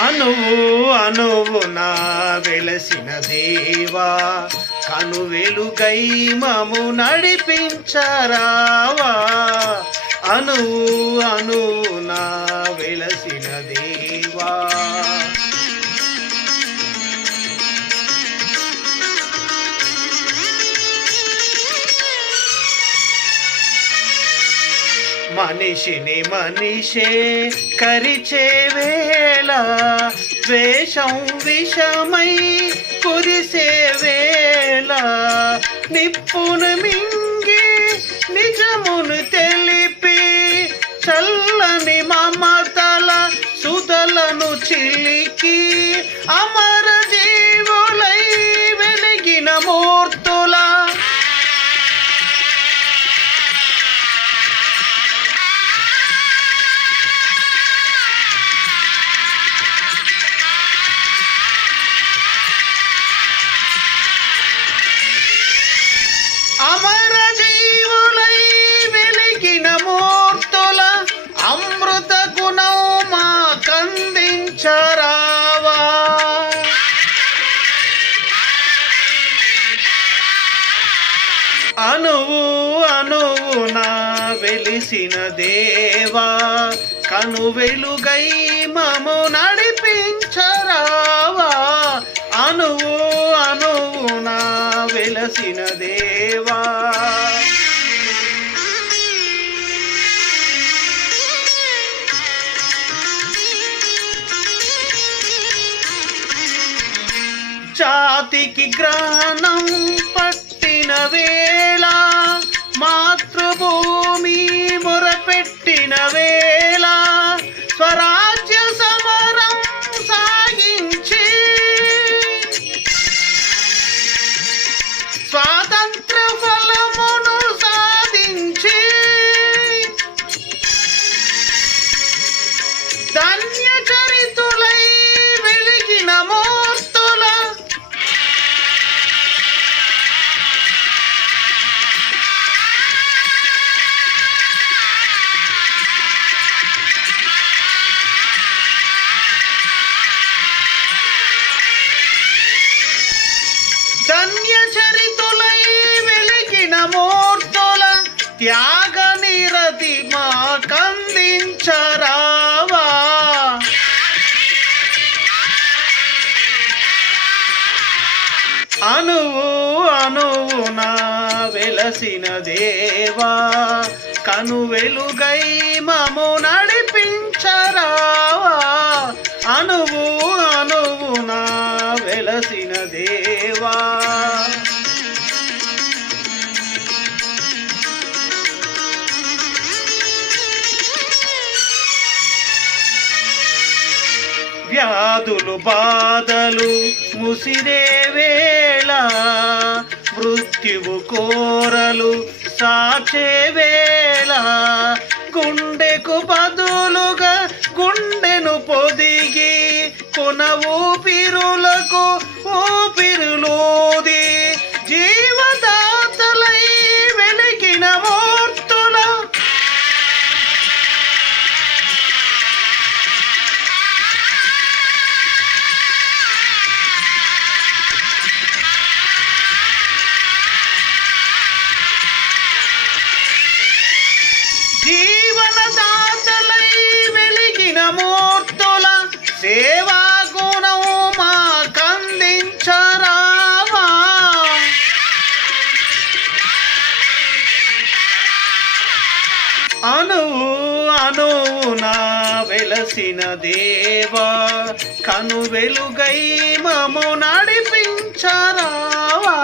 అనువు అనువు నా వెలసిన దేవా. కనువెలుగై మము నడిపించరావా. అనువు అనువు నా వెలసిన దేవా. మనిషిని మనిషే కరిచే వేళ వేషం విషమై కురిసే వేళ నిప్పును మింగి నిజమును తెలిపి చల్లని మమతల సుధలను చిలికి అమర అమర జీవులై వెలిగిన మూర్తుల అమృత గుణం మా కందించరావా అనువు అనువు నా వెలిసిన దేవా కను వెలుగై మము జాతికి గ్రహణం పట్టిన వేళ మాతృభూమి మొరపెట్టిన వేళ స్వరాజ్య సమరం సాగించి స్వాత త్యాగ నిరతి మా కందించరావా అనువు అనువు నా వెలసిన దేవా కను వెలుగై మము నడిపించరావా? అనువు అనువు నా వెలసిన దేవా వ్యాధులు బాధలు ముసిరే వేళ మృత్యువు కోరలు సాచే వేళ. గుండెకు బదులుగా గుండెను పొదిగి కొన ఊపిరులకు ఊపిరులోది. జీవనదాతలై వెలిగిన మూర్తుల సేవా గుణం మా కందించరావా అనువు అనువు నా వెలసిన దేవా కను వెలుగై మము నడిపించరావా.